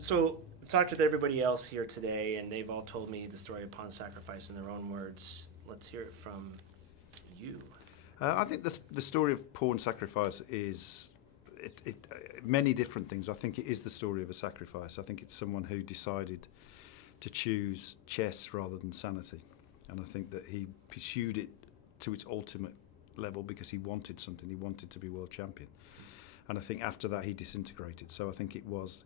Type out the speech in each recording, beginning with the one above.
So I've talked with everybody else here today, and they've all told me the story of pawn sacrifice in their own words. Let's hear it from you. I think the story of pawn sacrifice is many different things. I think it is the story of a sacrifice. I think it's someone who decided to choose chess rather than sanity. And I think that he pursued it to its ultimate level because he wanted something. He wanted to be world champion. And I think after that he disintegrated. So I think it was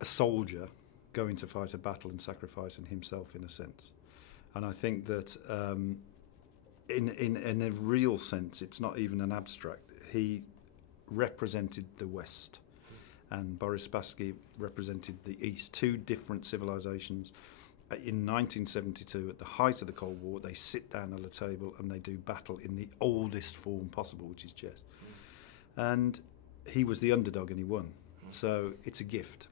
a soldier going to fight a battle and sacrificing himself in a sense. And I think that in a real sense, it's not even an abstract. He represented the West, and Boris Spassky represented the East, two different civilizations. In 1972, at the height of the Cold War, they sit down at a table and they do battle in the oldest form possible, which is chess. And he was the underdog and he won. So it's a gift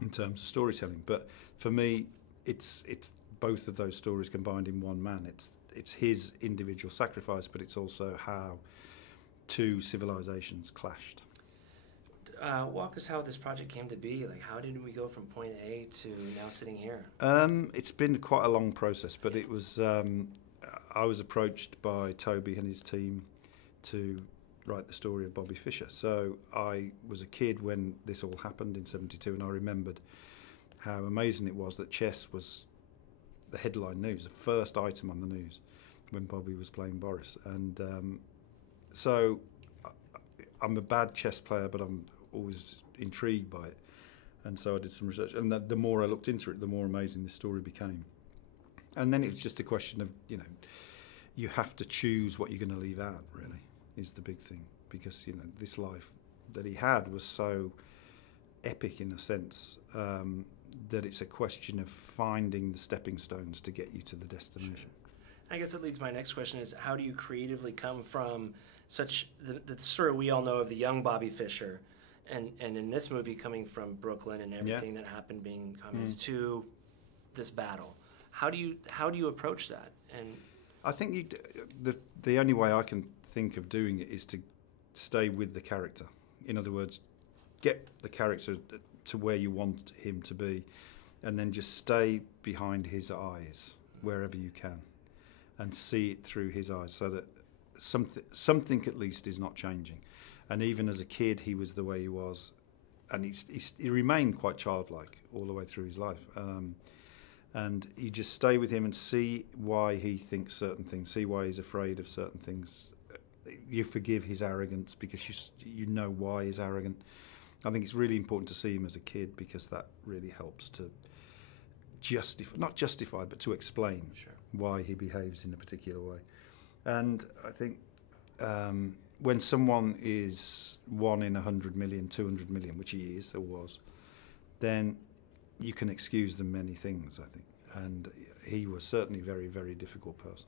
in terms of storytelling. But for me, it's both of those stories combined in one man. It's his individual sacrifice, but it's also how two civilizations clashed. Walk us how this project came to be. Like, how did we go from point A to now sitting here? It's been quite a long process, but it was. I was approached by Toby and his team to write the story of Bobby Fischer. So I was a kid when this all happened in '72, and I remembered how amazing it was that chess was the headline news, the first item on the news when Bobby was playing Boris. And so I'm a bad chess player, but I'm always intrigued by it. And so I did some research, and the more I looked into it, the more amazing the story became. And then it was just a question of, you have to choose what you're going to leave out, really, is the big thing. Because, this life that he had was so epic in a sense, that it's a question of finding the stepping stones to get you to the destination. Sure. I guess that leads to my next question is, how do you creatively come from the story we all know of the young Bobby Fischer, and in this movie coming from Brooklyn and everything that happened being communist to this battle? How do you approach that? And I think the only way I can think of doing it is to stay with the character. In other words, get the character to where you want him to be, and then just stay behind his eyes wherever you can, and see it through his eyes, so that something at least is not changing. And even as a kid, he was the way he was, and he remained quite childlike all the way through his life. And you just stay with him and see why he thinks certain things, see why he's afraid of certain things. You forgive his arrogance because you know why he's arrogant. I think it's really important to see him as a kid, because that really helps to not justify, but to explain why he behaves in a particular way. And I think when someone is 1 in 100 million, 200 million, which he is or was, then you can excuse them many things, I think. And he was certainly a very, very difficult person.